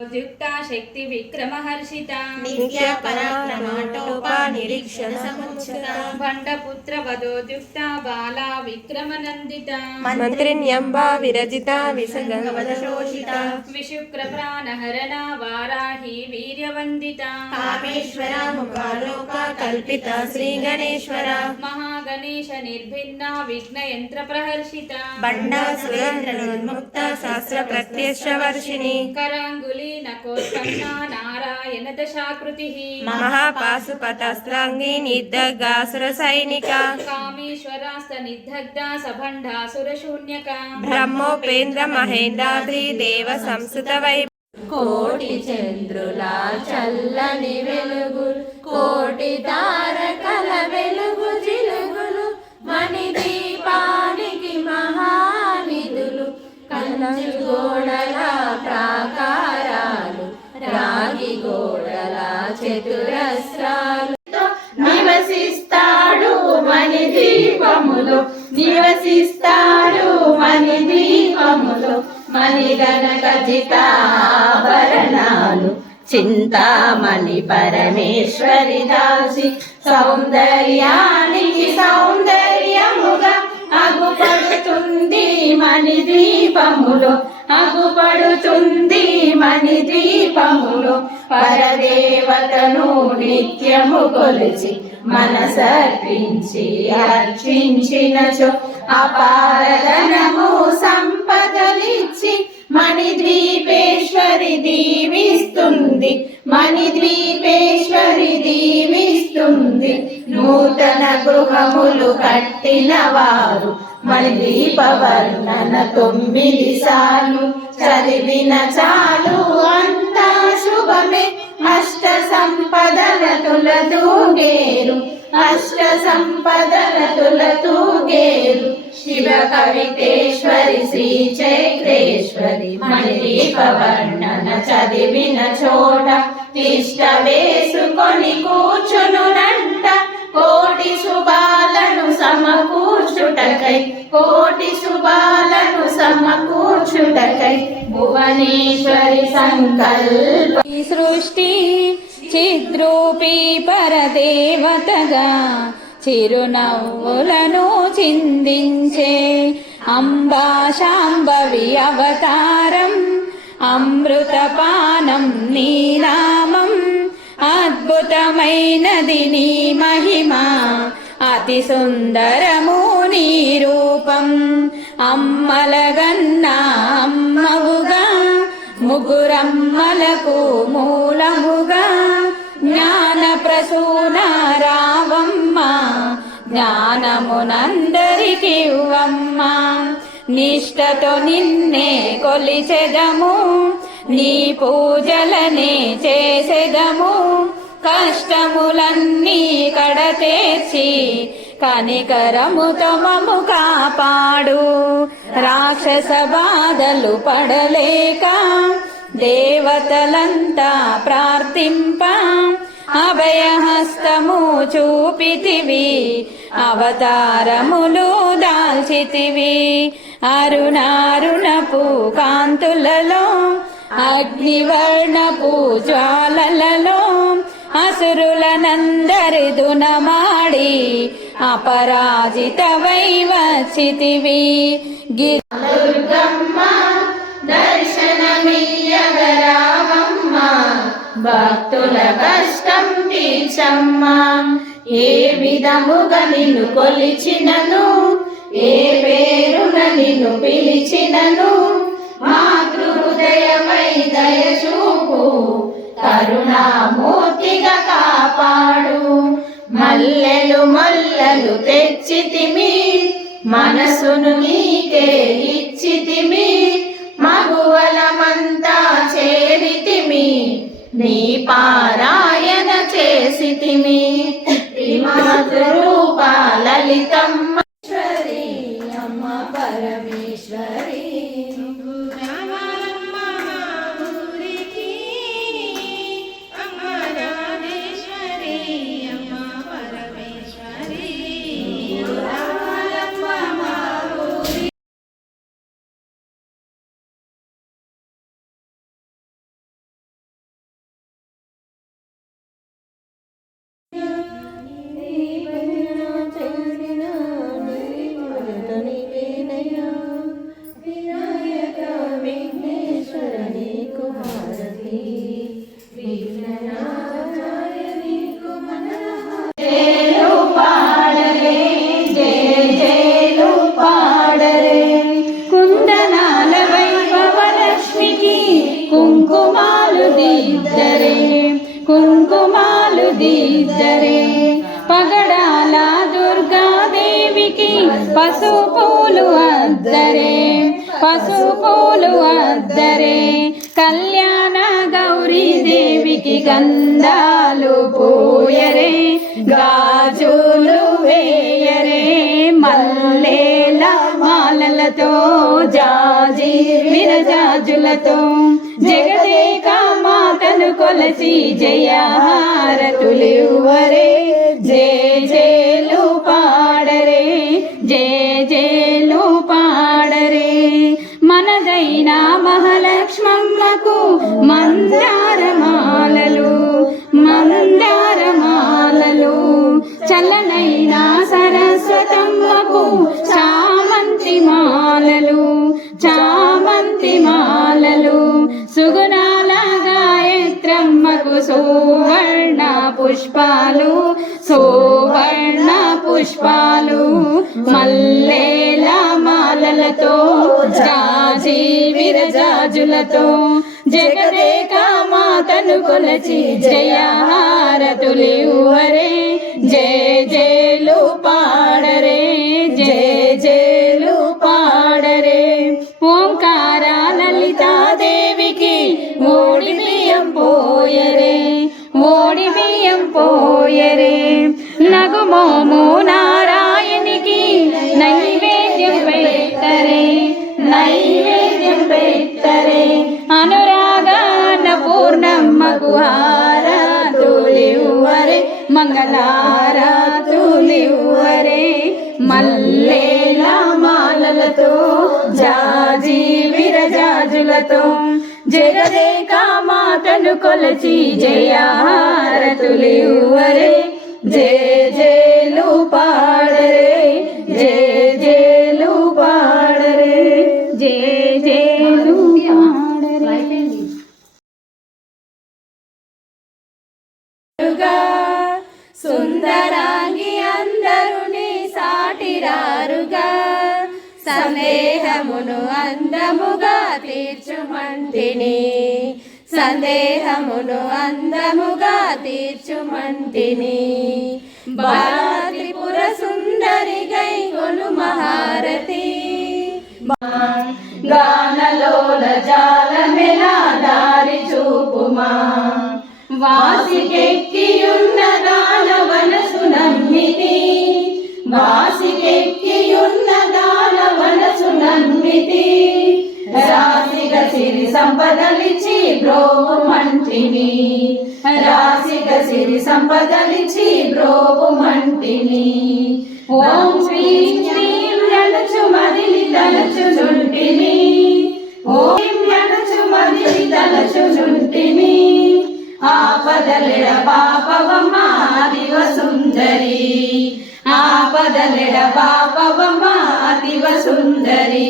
युक्ता शक्ति विक्रम हर्षिता नित्य पराक्रमाटोपा निरीक्षण समुचिता भंडपुत्र वधोद्युक्ता बाला विक्रम नंदिता मंत्रिण्यंबा विरजिता विसगंवदशोषिता विशुक्र प्राणहरणा वाराही वीर्यवंदिता कामेश्वरा मुखालोका कल्पिता श्री गणेश्वरा महागणेश निर्भिन्ना विघ्न यंत्र प्रहर्षिता बंडा सुरेंद्रोन्मुक्ता शास्त्र प्रत्यक्ष वर्षिणी करांगुली नकोत्पन्ना नारायण दशाकृतिः महापाशुपतस्त्रांगी निर्दग्धासुर सैनिका कामेश्वरास्त निदग्धा सभंडासुर शून्यका ब्रह्मोपेन्द्र महेंद्राद्रि देव संस्कृत वै కోటి చంద్రుల చల్లని వెలుగులు కోటి తారకల వెలుగు జిలుగులు మణి దీపానికి మహానిధులు కంచు గోడల ప్రాకారాలు రాగి గోడల చతురస్రాలు నివసిస్తాడు మణి దీపములో నివసిస్తాడు మణి దీపములో మణిగణ ఖచ్చితాభరణాలు చింతామణి పరమేశ్వరి దాసి సౌందర్యానికి సౌందర్యముగా అగుపడుతుంది మణి ద్వీపములో అగుపడుతుంది మణి ద్వీపములో పరదేవతను నిత్యము కొలిచి మనసర్పించి అర్చించినచో అపారధనము సంపదలిచ్చి మణిద్వీపేశ్వరి దీవిస్తుంది మణిద్వీపేశ్వరి దీవిస్తుంది నూతన గృహములు కట్టిన వారు మణిద్వీప వర్ణన 9 సార్లు చదివిన చాలు అంతా శుభమే అష్ట సంపదల తులతూగేరు అష్ట సంపదల తులతూగేరు శివ కవితేశ్వరి శ్రీ చైత్రేశ్వరి మణిదీప వర్ణన చదివిన చోట తిష్ట వేసుకొని కూర్చునునంట కోటి శుభాలను సమకూర్చుటకై కోటి శుభాలను సమకూర్చుటకై భువనేశ్వరి సంకల్ప సృష్టి చిద్రూపీ పరదేవతగా చిరునవ్వులను చిందించే అంబా శాంభవి అవతారం అమృతపానం నీ నామం అద్భుతమైనది నీ మహిమ అతి సుందరము నీ రూపం అమ్మలగన్నా అమ్మవుగా ముగురమ్మలకు మూలముగా జ్ఞాన ప్రసూన రావమ్మ జ్ఞానమునందరికి ఇవ్వమ్మ నిష్టతో నిన్నే కొలిచెదము నీ పూజలనే చేసెదము కష్టములన్నీ కడతేర్చి కనికరముతో మము కాపాడు రాక్షస బాధలు పడలేక దేవతలంతా ప్రార్థింప అభయహస్తము చూపితివి అవతారములు దాల్చితివి అరుణారుణపు కాంతులలో అగ్నివర్ణపు జ్వాలలలో అసురులనందరి దునమాడి అపరాజిత వైవచితివి దుర్గమ్మ దర్శనమియ్యగరావమ్మ భక్తుల కష్టం తీర్చమ్మ ఏ విధముగా నిన్ను కొలిచినను ఏ పేరున నిన్ను పిలిచినను మాతృహృదయమై దయచూపు కరుణామూర్తిగా కాపాడు మల్లెలు మల్లెలు తెచ్చితిమి మనసును నీకే ఇచ్చితిమి మగువలమంతా చేరితిమి నీ పారాయణ చేసితిమి మాతృరూప లలితమ్మ అమ్మ పరమేశ్వరి అద్దరే పగడాల దుర్గాదేవికి పసుపూలు అద్దరే పసుపూలు అద్దరే కళ్యాణ గౌరీ దేవికి గంధాలు పూయరే గాజులు వేయరే మల్లేల మాలలతో జాజి విరజాజులతో జగదేక మాతను కొలచి జయహారతులివ్వరే జయ జయలు పాడరే జయ జయలు పాడరే మనదైన మహాలక్ష్మమ్మకు మందారమాలలు మందారమాలలు చల్లనైన సరస్వతమ్మకు చామంతి మాలలు చామంతి మాలలు సుగుణాల గాయత్రమ్మకు సువర్ణ పుష్పాలు సువర్ణ పుష్పాలు మల్లేల మాలలతో జాజి విరజాజులతో జగదేక మాతను కొలచి జయహారతులివ్వరే జయ జయలు పాడరే జయ జయలు పాడరే ఓంకార లలితాదేవికి ఓడి బియ్యం పోయరే ఓడి బియ్యం పోయరే నగుమోము నారాయణికి నైవేద్యం పెట్టరే నైవేద్యం పెట్టరే అనురాగాన పూర్ణమ్మకు హారతులివ్వరే మంగళారతులివ్వరే మల్లేల మాలలతో జాజి విరజాజులతో జగదేక మాతను కొలచి జయహారతులివ్వరే జయ జయలు పాడరే జయ జయలు పాడరే జయ జయలు పాడరే సుందరాంగి అందరుని సాటిరారుగా సందేహమును అందముగా తీర్చుమంటిని సందేహమును అందముగా తీర్చుమంటిని బాత్రిపుర సుందరి గైకొను మహారతి గానలోల జాలమెలా దారి చూపుమా వాసికెక్కియున్న దానవనసు నమ్మితి వాసికెక్కియున్న దానవనసు నమ్మితి రాశిగ సిరి సంపదలిచి బ్రోవు మంటిని రాశిగ సిరి సంపదలిచి బ్రోవు మంటిని ఓం శ్రీం శ్రీం యనుచు మదిలి తలచుచుంటిని ఓం యనుచు మదిలి తలచుచుంటిని ఆపదలెడ పాపవమ్మ అతివ సుందరి ఆపదలెడ పాపవమ్మ అతివ సుందరి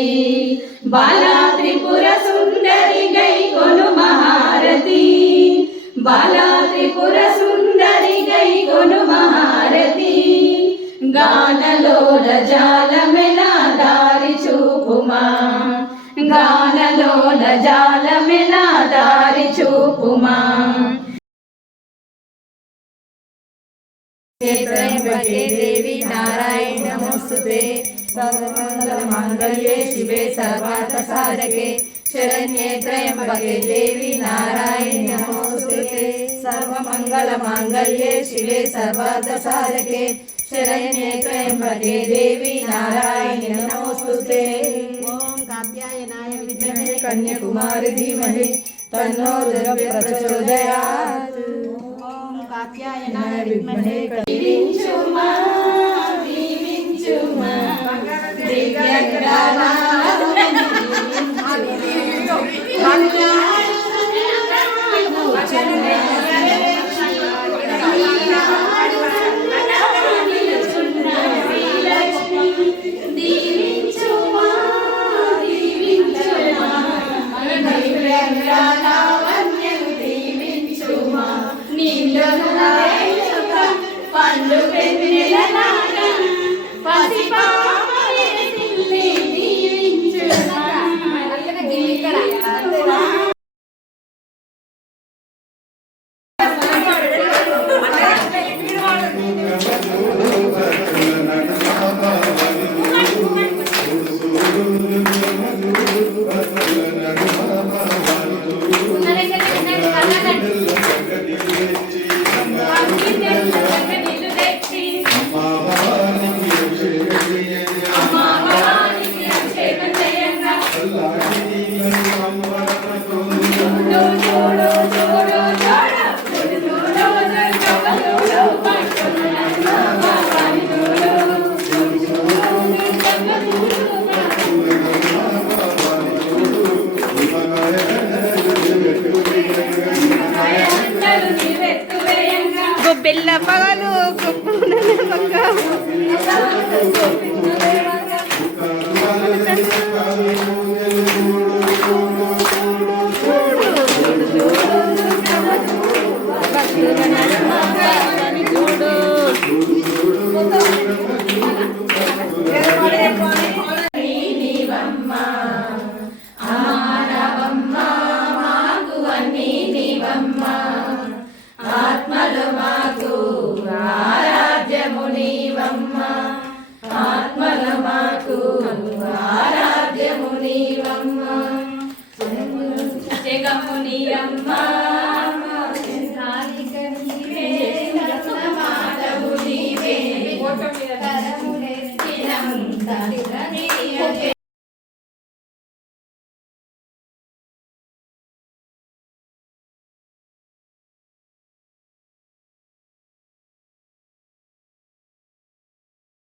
బాలా త్రిపుర సుందరి గైకొను మహారతి బాలా త్రిపుర సుందరి గైకొను మహారతి గానలోల జాలమెలా దారి చూపుమా గానలోల జాలమెలా దారి చూపుమా त्र्यंबके देवी नारायण नमोस्तुते सर्वमंगलमांगल्ये शिवे सर्वार्थसाधके शरण्ये त्र्यंबके देवी नारायण नमोस्तुते सर्वमंगलमांगल्ये शिवे सर्वार्थसाधके शरण्ये त्र्यंबके देवी नारायण नमोस्तुते ओम कात्यायनाय विद्महे कन्याकुमारी धीमहि तन्नो दुर्गे प्रचोदयात् కాత్యాయనాయ విద్మహే దీవించుమా దీవించుమా దివ్యజ్ఞాన దీవించుమా దీవించుమా దీవించుమా పండు పెన్నెల నాగ పసిపాపలే తిల్లి దీవించుమా పగలు గొప్ప